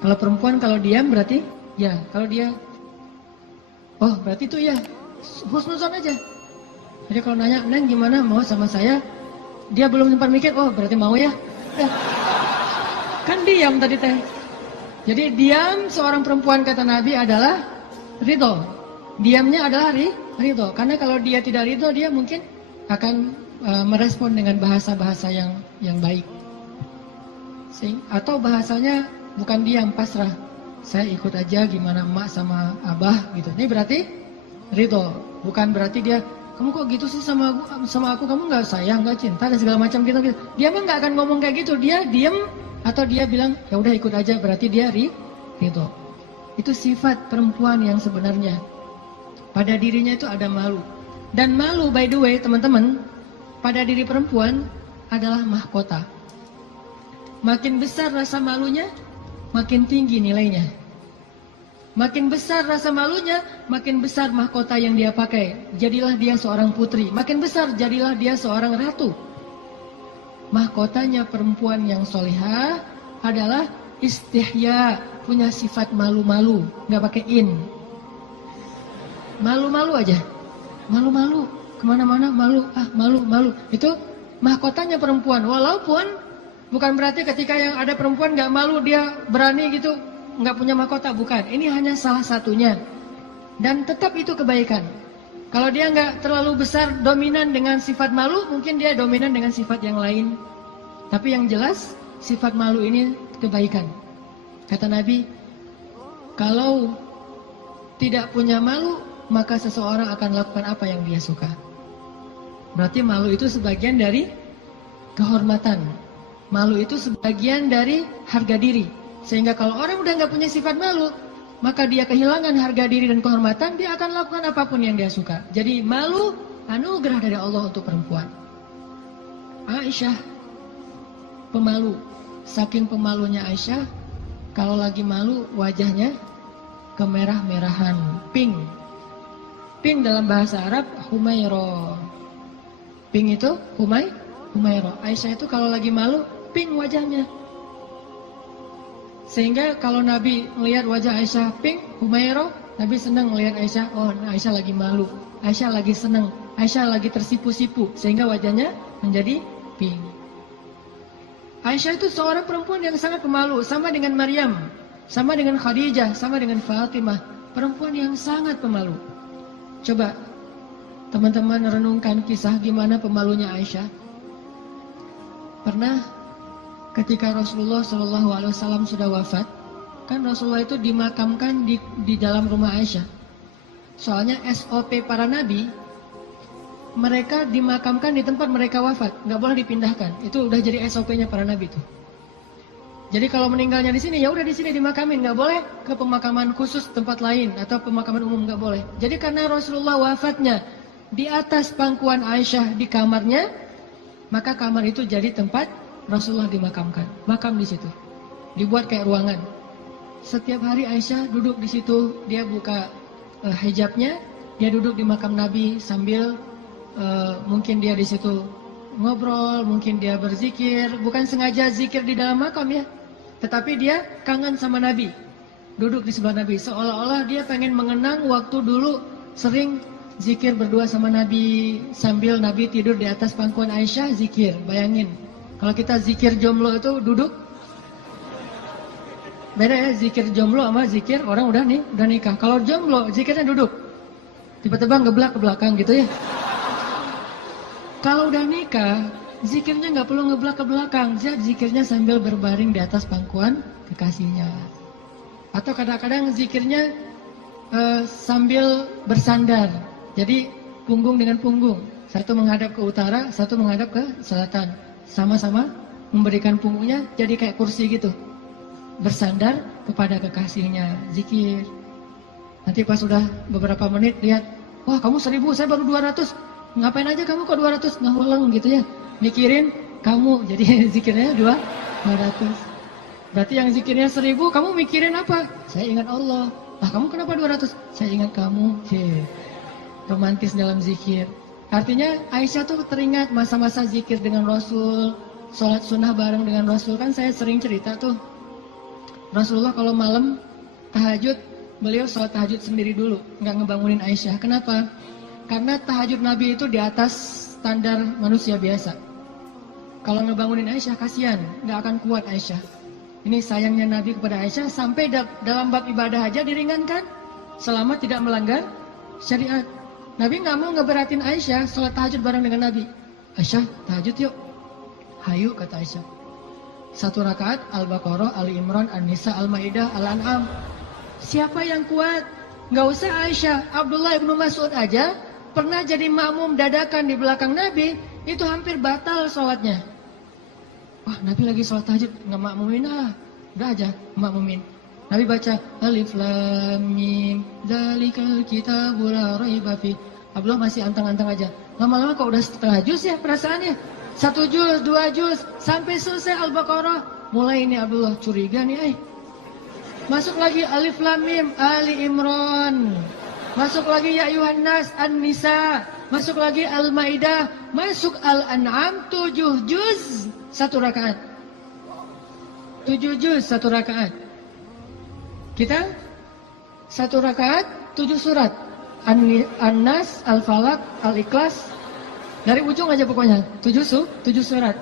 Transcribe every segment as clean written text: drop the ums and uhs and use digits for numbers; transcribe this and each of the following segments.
Kalau perempuan kalau diam berarti ya, kalau dia oh berarti itu ya husnuzon aja. Jadi kalau nanya, Neng gimana mau sama saya? Dia belum sempat mikir, oh berarti mau ya. Kan diam tadi teh. Jadi diam seorang perempuan kata Nabi adalah ridho. Diamnya adalah ridho. Karena kalau dia tidak ridho, dia mungkin akan merespon dengan bahasa-bahasa yang baik. Atau bahasanya bukan diam, pasrah. Saya ikut aja gimana emak sama abah gitu. Ini berarti ridho. Bukan berarti dia, kamu kok gitu sih sama aku, kamu nggak sayang, nggak cinta dan segala macam gitu. Dia mah nggak akan ngomong kayak gitu. Dia diam atau dia bilang ya udah ikut aja, berarti dia ridho. Itu sifat perempuan yang sebenarnya. Pada dirinya itu ada malu. Dan malu by the way teman-teman, pada diri perempuan adalah mahkota. Makin besar rasa malunya, makin tinggi nilainya. Makin besar rasa malunya, makin besar mahkota yang dia pakai. Jadilah dia seorang putri. Makin besar, jadilah dia seorang ratu. Mahkotanya perempuan yang solihah adalah istihya, punya sifat malu-malu, nggak pakai in. Malu-malu aja, malu-malu, kemana-mana malu, malu-malu. Itu mahkotanya perempuan. Walaupun bukan berarti ketika yang ada perempuan nggak malu dia berani gitu, nggak punya mahkota, bukan. Ini hanya salah satunya. Dan tetap itu kebaikan. Kalau dia nggak terlalu besar dominan dengan sifat malu, mungkin dia dominan dengan sifat yang lain. Tapi yang jelas sifat malu ini kebaikan. Kata Nabi, kalau tidak punya malu, maka seseorang akan lakukan apa yang dia suka. Berarti malu itu sebagian dari kehormatan. Malu itu sebagian dari harga diri. Sehingga kalau orang udah nggak punya sifat malu, maka dia kehilangan harga diri dan kehormatan, dia akan lakukan apapun yang dia suka. Jadi malu anugerah dari Allah untuk perempuan. Aisyah pemalu. Saking pemalunya Aisyah, kalau lagi malu wajahnya kemerah-merahan, pink. Pink dalam bahasa Arab humairo. Pink itu humairo. Aisyah itu kalau lagi malu pink wajahnya. Sehingga kalau Nabi melihat wajah Aisyah pink, humairo, Nabi senang melihat Aisyah, oh Aisyah lagi malu, Aisyah lagi senang, Aisyah lagi tersipu-sipu, sehingga wajahnya menjadi pink. Aisyah itu seorang perempuan yang sangat pemalu, sama dengan Maryam, sama dengan Khadijah, sama dengan Fatimah, perempuan yang sangat pemalu. Coba teman-teman renungkan kisah gimana pemalunya Aisyah. Pernah ketika Rasulullah SAW sudah wafat, kan Rasulullah itu dimakamkan di dalam rumah Aisyah. Soalnya SOP para nabi, mereka dimakamkan di tempat mereka wafat, nggak boleh dipindahkan. Itu udah jadi SOP-nya para nabi itu. Jadi kalau meninggalnya di sini, ya udah di sini dimakamin, nggak boleh ke pemakaman khusus tempat lain atau pemakaman umum, nggak boleh. Jadi karena Rasulullah wafatnya di atas pangkuan Aisyah di kamarnya, maka kamar itu jadi tempat Rasulullah dimakamkan, makam di situ, dibuat kayak ruangan. Setiap hari Aisyah duduk di situ, dia buka hijabnya, dia duduk di makam Nabi sambil mungkin dia di situ ngobrol, mungkin dia berzikir, bukan sengaja zikir di dalam makam ya. Tetapi dia kangen sama Nabi, duduk di sebelah Nabi, seolah-olah dia pengen mengenang waktu dulu sering zikir berdua sama Nabi, sambil Nabi tidur di atas pangkuan Aisyah zikir. Bayangin, kalau kita zikir jomblo itu duduk, beda ya zikir jomblo sama zikir orang udah nikah. Kalau jomblo zikirnya duduk, tiba-tiba ngeblak ke belakang gitu ya. Kalau udah nikah, zikirnya nggak perlu ngeblak ke belakang, zikirnya sambil berbaring di atas pangkuan kekasihnya. Atau kadang-kadang zikirnya sambil bersandar, jadi punggung dengan punggung, satu menghadap ke utara, satu menghadap ke selatan, sama-sama memberikan punggungnya jadi kayak kursi gitu, bersandar kepada kekasihnya, zikir. Nanti pas sudah beberapa menit lihat, wah kamu 1000, saya baru 200. Ngapain aja kamu kok 200? Nguleng gitu ya. Mikirin kamu, jadi zikirnya 200. Berarti yang zikirnya 1000, kamu mikirin apa? Saya ingat Allah. Lah kamu kenapa 200? Saya ingat kamu. Romantis dalam zikir. Artinya Aisyah tuh teringat masa-masa zikir dengan Rasul, sholat sunnah bareng dengan Rasul. Kan saya sering cerita tuh. Rasulullah kalau malam tahajud, beliau sholat tahajud sendiri dulu, nggak ngebangunin Aisyah. Kenapa? Karena tahajud Nabi itu di atas standar manusia biasa. Kalau ngebangunin Aisyah kasihan, nggak akan kuat Aisyah. Ini sayangnya Nabi kepada Aisyah, sampai dalam bab ibadah aja diringankan, selama tidak melanggar syariat. Nabi nggak mau ngeberatin Aisyah sholat tahajud bareng dengan Nabi. Aisyah, tahajud yuk. Hayu, kata Aisyah. 1 rakaat Al-Baqarah, Ali Imran, An-Nisa, Al-Maidah, Al-An'am. Siapa yang kuat? Nggak usah Aisyah, Abdullah ibnu Mas'ud aja pernah jadi makmum dadakan di belakang Nabi, itu hampir batal sholatnya. Wah, Nabi lagi sholat tahajud, nggak makmumin udah aja makmumin. Nabi baca Alif Lam Mim, Dzalikal Kitabul La Raiba Fi. Abdullah masih antang-antang aja. Lama-lama kok udah setengah juz ya perasaannya. 1 juz, 2 juz, sampai selesai Al-Baqarah. Mulai ini Abdullah curiga nih, Masuk lagi Alif Lam Mim, Ali Imran. Masuk lagi Ya Ayuhan Nas, An-Nisa. Masuk lagi Al-Maidah. Masuk Al-An'am, 7 juz, 1 rakaat. 7 juz, 1 rakaat. Kita 1 rakaat, 7 surat. An-Nas, Al-Falaq, Al-Ikhlas. Dari ujung aja pokoknya. 7 surat.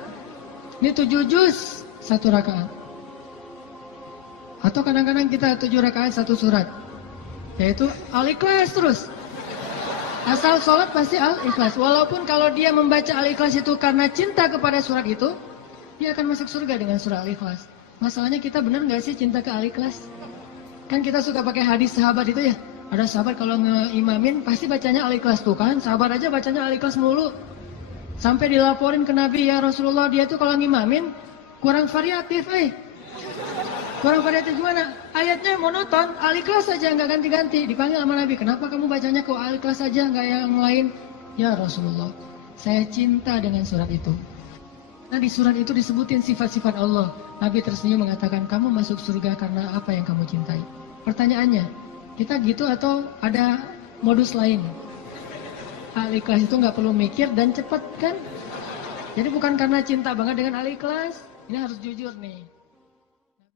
Ini 7 juz, 1 rakaat. Atau kadang-kadang kita 7 rakaat 1 surat. Yaitu Al-Ikhlas terus. Asal sholat pasti Al-Ikhlas. Walaupun kalau dia membaca Al-Ikhlas itu karena cinta kepada surat itu, dia akan masuk surga dengan surah Al-Ikhlas. Masalahnya kita benar nggak sih cinta ke Al-Ikhlas? Kan kita suka pakai hadis sahabat itu ya. Ada sahabat kalau ngeimamin pasti bacanya Al-Ikhlas tuh kan. Sahabat aja bacanya Al-Ikhlas mulu. Sampai dilaporin ke Nabi, ya Rasulullah, dia tuh kalau ngimamin kurang variatif, Kurang variatif gimana? Ayatnya monoton, Al-Ikhlas saja nggak ganti-ganti. Dipanggil sama Nabi, kenapa kamu bacanya kok Al-Ikhlas saja nggak yang lain? Ya Rasulullah, saya cinta dengan surat itu. Nah di surat itu disebutin sifat-sifat Allah. Nabi tersenyum mengatakan, kamu masuk surga karena apa yang kamu cintai. Pertanyaannya, kita gitu atau ada modus lain? Al-Ikhlas itu nggak perlu mikir dan cepat kan? Jadi bukan karena cinta banget dengan Al-Ikhlas. Ini harus jujur nih.